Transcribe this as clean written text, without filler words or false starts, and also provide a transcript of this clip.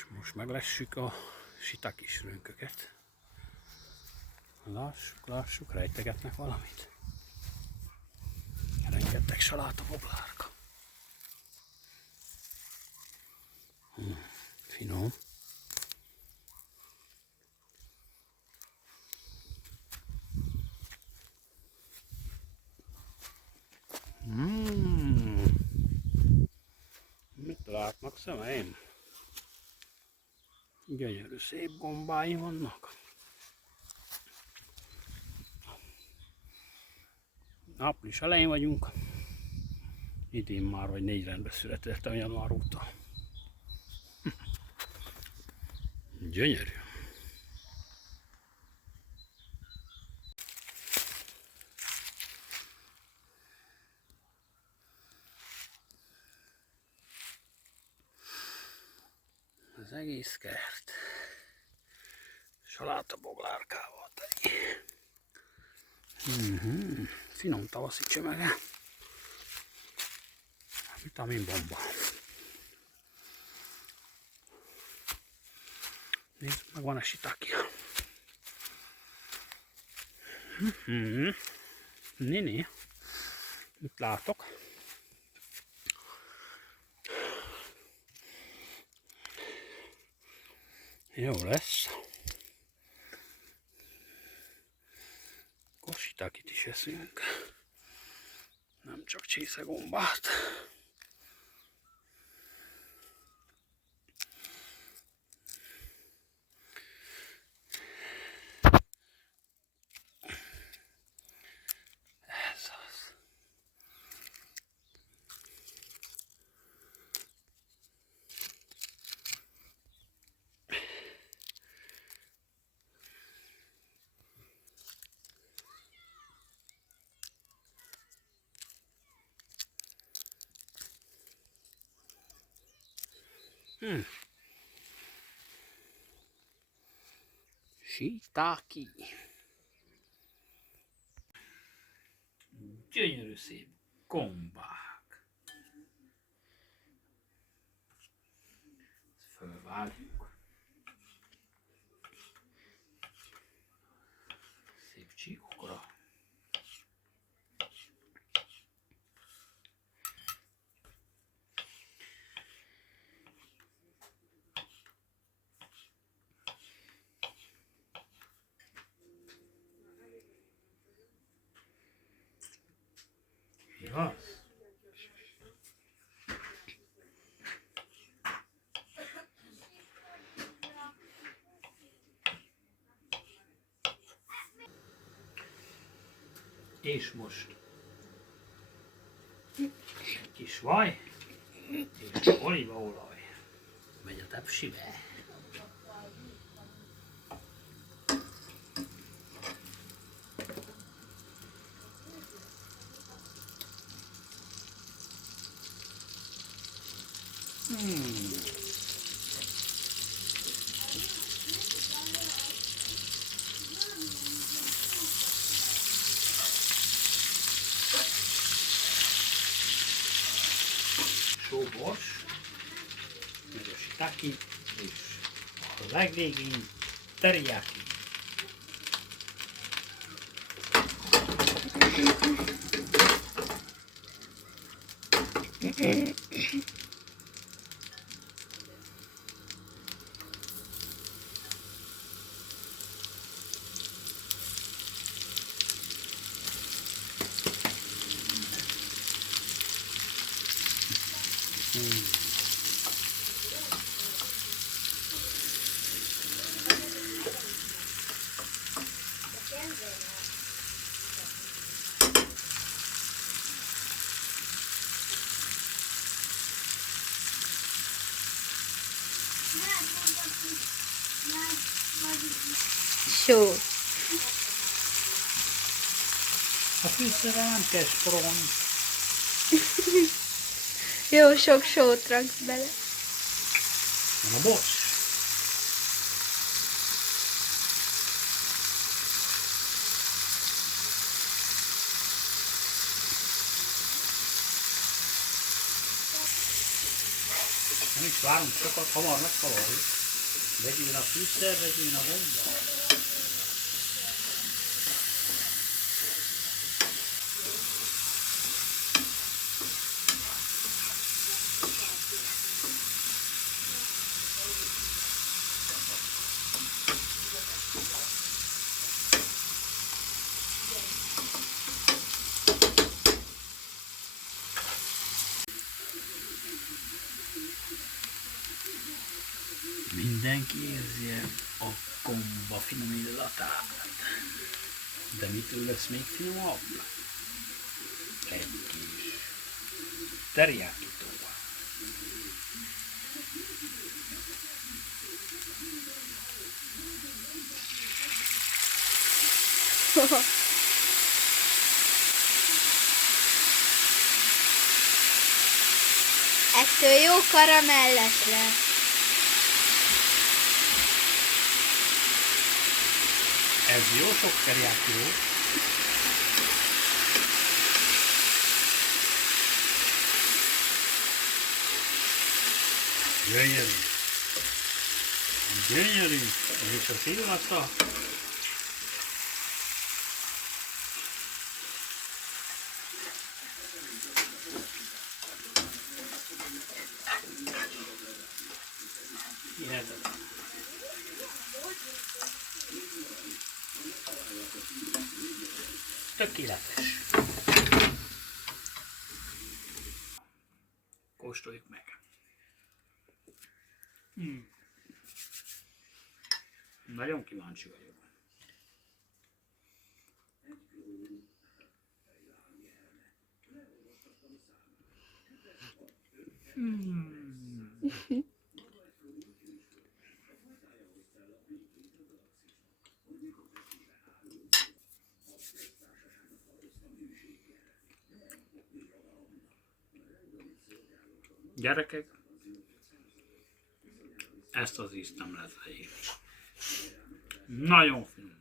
És most meglessük a shiitake rönköket. Lassuk, rejtegetnek valamit. Rengeteg salátaboglárka. Finom. Mit látnak szemeim? Gyönyörű szép gombái vannak. Április elején vagyunk. Idén már vagy 4 rendbe születettem január óta. Gyönyörű. Az egész kert salátaboglárkával teli. Finom tavaszi csemege. Vitaminbomba. Nézd, meg van a shiitake. Nini, mit látok? Jó lesz. Akkor shiitakét is eszünk. Nem csak csészegombát. Ez az. Shiitake. Gyönyörű szép gombák. Ezt fölvágjuk. Szép csíkokra. Igaz? És most egy kis vaj és olívaolaj megy a tepsibe. Sóbors, meg a shiitake, és a legvégén teriyaki. Só. A fűszerrel nem kell sporolni. Jó sok sót raksz bele. Nem a bors. Nem is várunk sokat, hamar megkavarjuk. Vegyén a fűszer, vegyén a gomba. Mindenki érzi a gomba finom illatát. De mitől lesz még finomabb? Egy kis teriyaki tojás. Ettől jó karamelles lesz. Ez jó sok teriyaki jó. Gyönyörű. Gyönyörű. És az illata. Hihetetlen. Tökéletes. Kóstoljuk meg. Nagyon kíváncsi vagyok. Gyerekek, ezt az ízt nem lehet leírni. Nagyon finom.